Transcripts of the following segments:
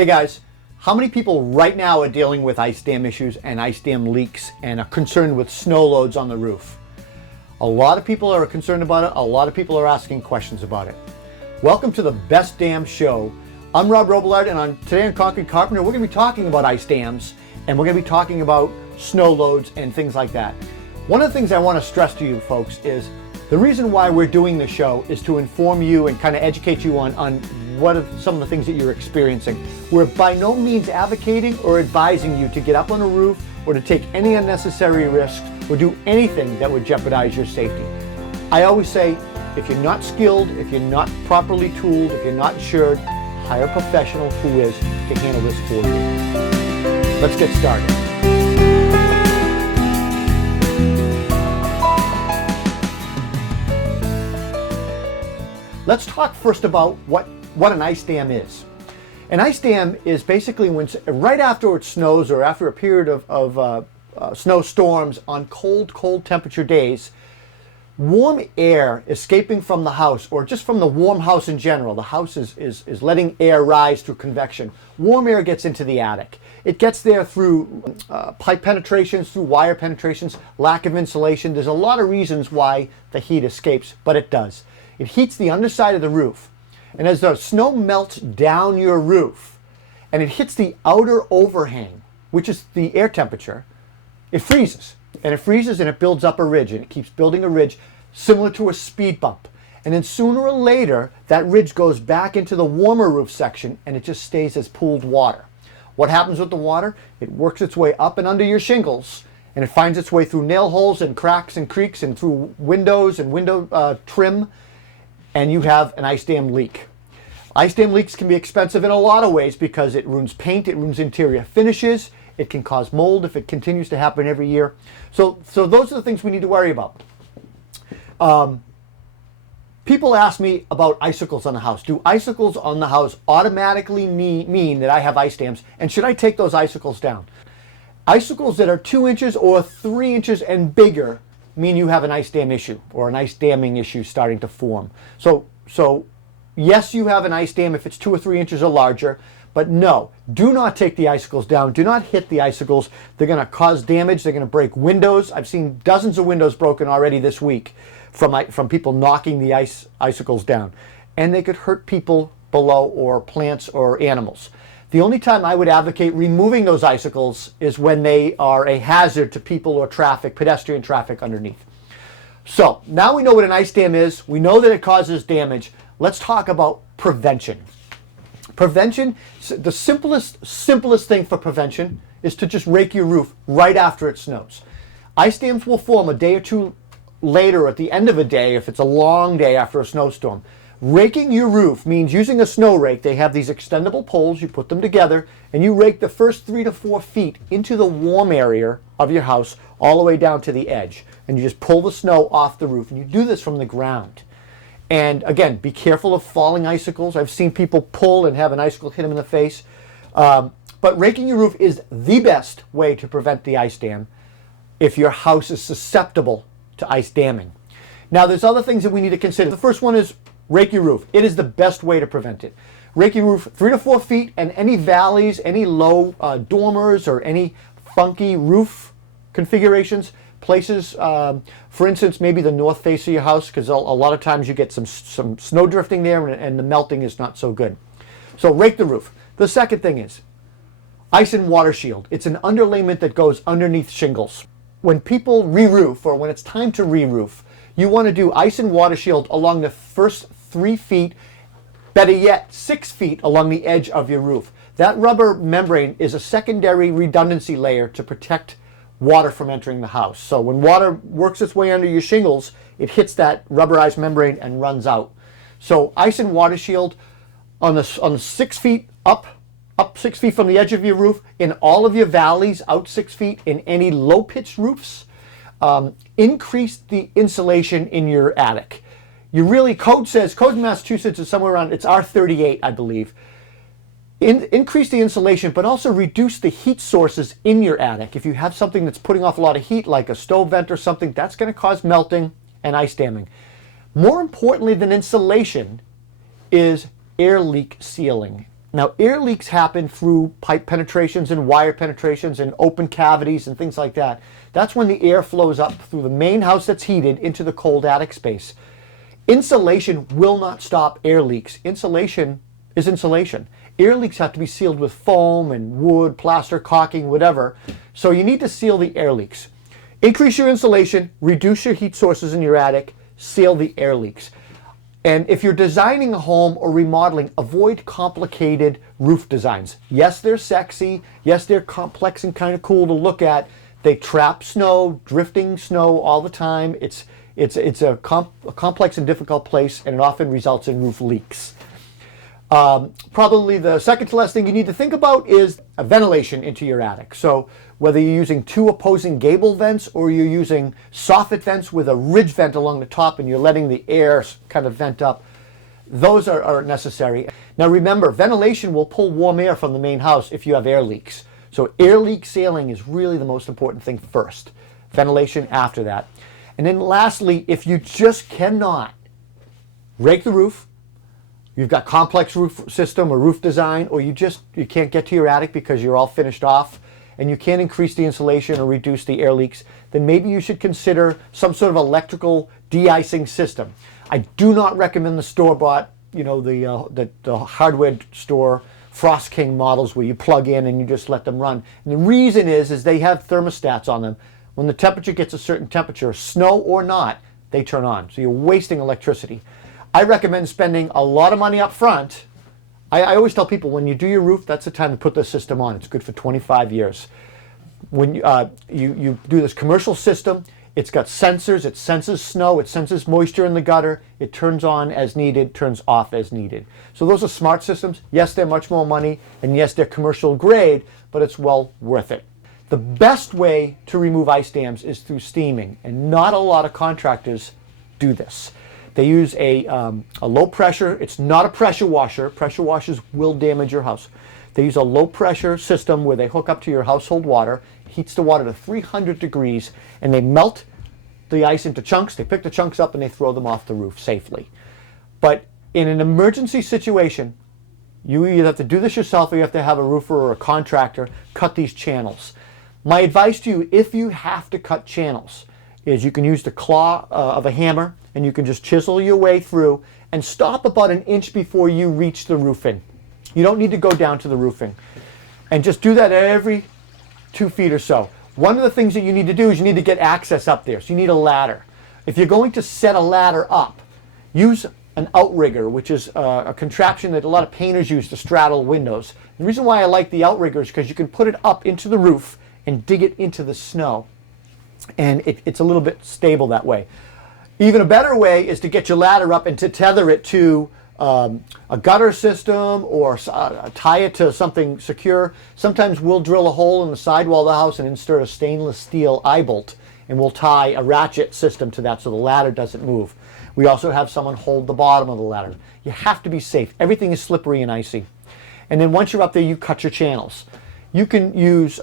Hey guys, how many people right now are dealing with ice dam issues and ice dam leaks and are concerned with snow loads on the roof? A lot of people are concerned about it. A lot of people are asking questions about it. Welcome to the Best Dam Show. I'm Rob Robillard, and today on Concrete Carpenter, we're going to be talking about ice dams, and we're going to be talking about snow loads and things like that. One of the things I want to stress to you folks is the reason why we're doing this show is to inform you and kind of educate you on what are some of the things that you're experiencing. We're by no means advocating or advising you to get up on a roof or to take any unnecessary risks or do anything that would jeopardize your safety. I always say, if you're not skilled, if you're not properly tooled, if you're not insured, hire a professional who is to handle this for you. Let's get started. Let's talk first about what an ice dam is. An ice dam is basically when right after it snows or after a period of snowstorms on cold temperature days, warm air escaping from the house or just from the warm house in general. The house is letting air rise through convection. Warm air gets into the attic. It gets there through pipe penetrations, through wire penetrations, lack of insulation. There's a lot of reasons why the heat escapes, but it does. It heats the underside of the roof. And as the snow melts down your roof and it hits the outer overhang, which is the air temperature, it freezes. And it freezes and it builds up a ridge, and it keeps building a ridge similar to a speed bump. And then sooner or later, that ridge goes back into the warmer roof section and it just stays as pooled water. What happens with the water? It works its way up and under your shingles, and it finds its way through nail holes and cracks and creaks and through windows and window trim, and you have an ice dam leak. Ice dam leaks can be expensive in a lot of ways because it ruins paint, it ruins interior finishes, it can cause mold if it continues to happen every year. So those are the things we need to worry about. People ask me about icicles on the house. Do icicles on the house automatically mean that I have ice dams, and should I take those icicles down? Icicles that are 2 inches or 3 inches and bigger mean you have an ice dam issue or an ice damming issue starting to form. So yes, you have an ice dam if it's 2 or 3 inches or larger, but no, do not take the icicles down. Do not hit the icicles. They're going to cause damage. They're going to break windows. I've seen dozens of windows broken already this week from people knocking the icicles down. And they could hurt people below or plants or animals. The only time I would advocate removing those icicles is when they are a hazard to people or traffic, pedestrian traffic underneath. So now we know what an ice dam is. We know that it causes damage. Let's talk about prevention. Prevention, the simplest thing for prevention is to just rake your roof right after it snows. Ice dams will form a day or two later at the end of a day if it's a long day after a snowstorm. Raking your roof means using a snow rake. They have these extendable poles. You put them together and you rake the first 3 to 4 feet into the warm area of your house all the way down to the edge. And you just pull the snow off the roof. And you do this from the ground. And again, be careful of falling icicles. I've seen people pull and have an icicle hit them in the face. But raking your roof is the best way to prevent the ice dam if your house is susceptible to ice damming. Now, there's other things that we need to consider. The first one is rake your roof. It is the best way to prevent it. Rake your roof 3 to 4 feet, and any valleys, any low dormers, or any funky roof configurations, places, for instance, maybe the north face of your house, because a lot of times you get some snow drifting there and the melting is not so good. So rake the roof. The second thing is ice and water shield. It's an underlayment that goes underneath shingles. When people re-roof, or when it's time to re-roof, you want to do ice and water shield along the first 3 feet, better yet 6 feet along the edge of your roof. That rubber membrane is a secondary redundancy layer to protect water from entering the house. So when water works its way under your shingles, it hits that rubberized membrane and runs out. So ice and water shield on the 6 feet up 6 feet from the edge of your roof, in all of your valleys out 6 feet, in any low pitched roofs. Increase the insulation in your attic. Code in Massachusetts is somewhere around, it's R38, I believe. Increase the insulation, but also reduce the heat sources in your attic. If you have something that's putting off a lot of heat, like a stove vent or something, that's going to cause melting and ice damming. More importantly than insulation is air leak sealing. Now, air leaks happen through pipe penetrations and wire penetrations and open cavities and things like that. That's when the air flows up through the main house that's heated into the cold attic space. Insulation will not stop air leaks. Insulation is insulation. Air leaks have to be sealed with foam and wood, plaster, caulking, whatever. So you need to seal the air leaks. Increase your insulation, reduce your heat sources in your attic, seal the air leaks. And if you're designing a home or remodeling, avoid complicated roof designs. Yes, they're sexy. Yes, they're complex and kind of cool to look at. They trap snow, drifting snow all the time. It's a complex and difficult place, and it often results in roof leaks. Probably the second to last thing you need to think about is ventilation into your attic. So whether you're using two opposing gable vents or you're using soffit vents with a ridge vent along the top and you're letting the air kind of vent up, those are necessary. Now remember, ventilation will pull warm air from the main house if you have air leaks. So air leak sealing is really the most important thing first. Ventilation after that. And then lastly, if you just cannot rake the roof, you've got complex roof system or roof design, or you can't get to your attic because you're all finished off and you can't increase the insulation or reduce the air leaks, then maybe you should consider some sort of electrical de-icing system. I do not recommend the store-bought, the hardware store Frost King models where you plug in and you just let them run. And the reason is they have thermostats on them. When the temperature gets a certain temperature, snow or not, they turn on. So you're wasting electricity. I recommend spending a lot of money up front. I always tell people when you do your roof, that's the time to put the system on. It's good for 25 years. When you do this commercial system, it's got sensors, it senses snow, it senses moisture in the gutter, it turns on as needed, turns off as needed. So those are smart systems. Yes, they're much more money, and yes, they're commercial grade, but it's well worth it. The best way to remove ice dams is through steaming, and not a lot of contractors do this. They use a low pressure, it's not a pressure washer. Pressure washers will damage your house. They use a low pressure system where they hook up to your household water, heats the water to 300 degrees, and they melt the ice into chunks. They pick the chunks up and they throw them off the roof safely. But in an emergency situation, you either have to do this yourself or you have to have a roofer or a contractor cut these channels. My advice to you, if you have to cut channels, is you can use the claw of a hammer and you can just chisel your way through and stop about an inch before you reach the roofing. You don't need to go down to the roofing. And just do that every 2 feet or so. One of the things that you need to do is you need to get access up there. So you need a ladder. If you're going to set a ladder up, use an outrigger, which is a contraption that a lot of painters use to straddle windows. The reason why I like the outrigger is because you can put it up into the roof and dig it into the snow. And it's a little bit stable that way. Even a better way is to get your ladder up and to tether it to a gutter system or tie it to something secure. Sometimes we'll drill a hole in the sidewall of the house and insert a stainless steel eye bolt, and we'll tie a ratchet system to that so the ladder doesn't move. We also have someone hold the bottom of the ladder. You have to be safe. Everything is slippery and icy. And then once you're up there, you cut your channels. You can use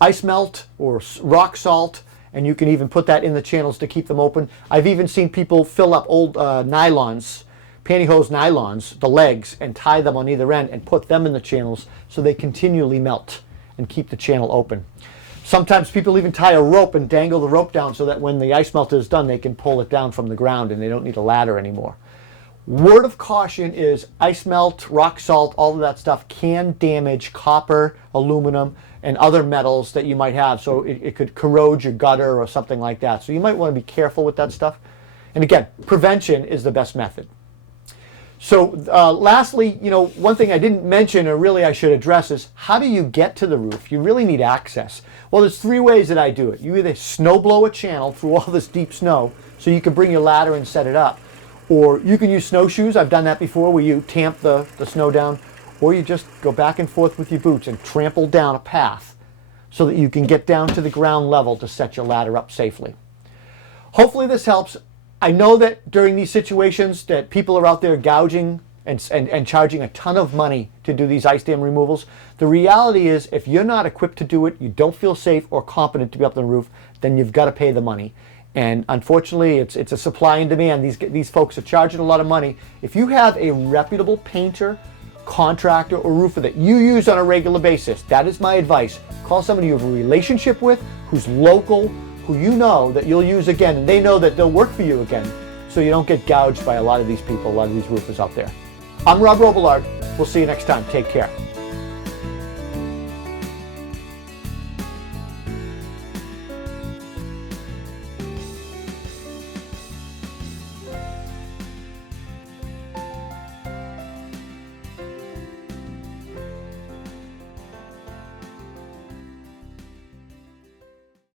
ice melt or rock salt, and you can even put that in the channels to keep them open. I've even seen people fill up old nylons, pantyhose nylons, the legs, and tie them on either end and put them in the channels so they continually melt and keep the channel open. Sometimes people even tie a rope and dangle the rope down so that when the ice melt is done, they can pull it down from the ground and they don't need a ladder anymore. Word of caution is ice melt, rock salt, all of that stuff can damage copper, aluminum, and other metals that you might have. So it could corrode your gutter or something like that. So you might want to be careful with that stuff. And again, prevention is the best method. So lastly, one thing I didn't mention or really I should address is how do you get to the roof? You really need access. Well, there's 3 ways that I do it. You either snow blow a channel through all this deep snow so you can bring your ladder and set it up. Or you can use snowshoes. I've done that before where you tamp the snow down. Or you just go back and forth with your boots and trample down a path so that you can get down to the ground level to set your ladder up safely. Hopefully this helps. I know that during these situations that people are out there gouging and charging a ton of money to do these ice dam removals. The reality is if you're not equipped to do it, you don't feel safe or competent to be up on the roof, then you've got to pay the money. And unfortunately, it's a supply and demand. These folks are charging a lot of money. If you have a reputable painter contractor or roofer that you use on a regular basis, that is my advice. Call somebody you have a relationship with, who's local, who you know that you'll use again, and they know that they'll work for you again, so you don't get gouged by a lot of these people, a lot of these roofers out there. I'm Rob Robillard. We'll see you next time. Take care.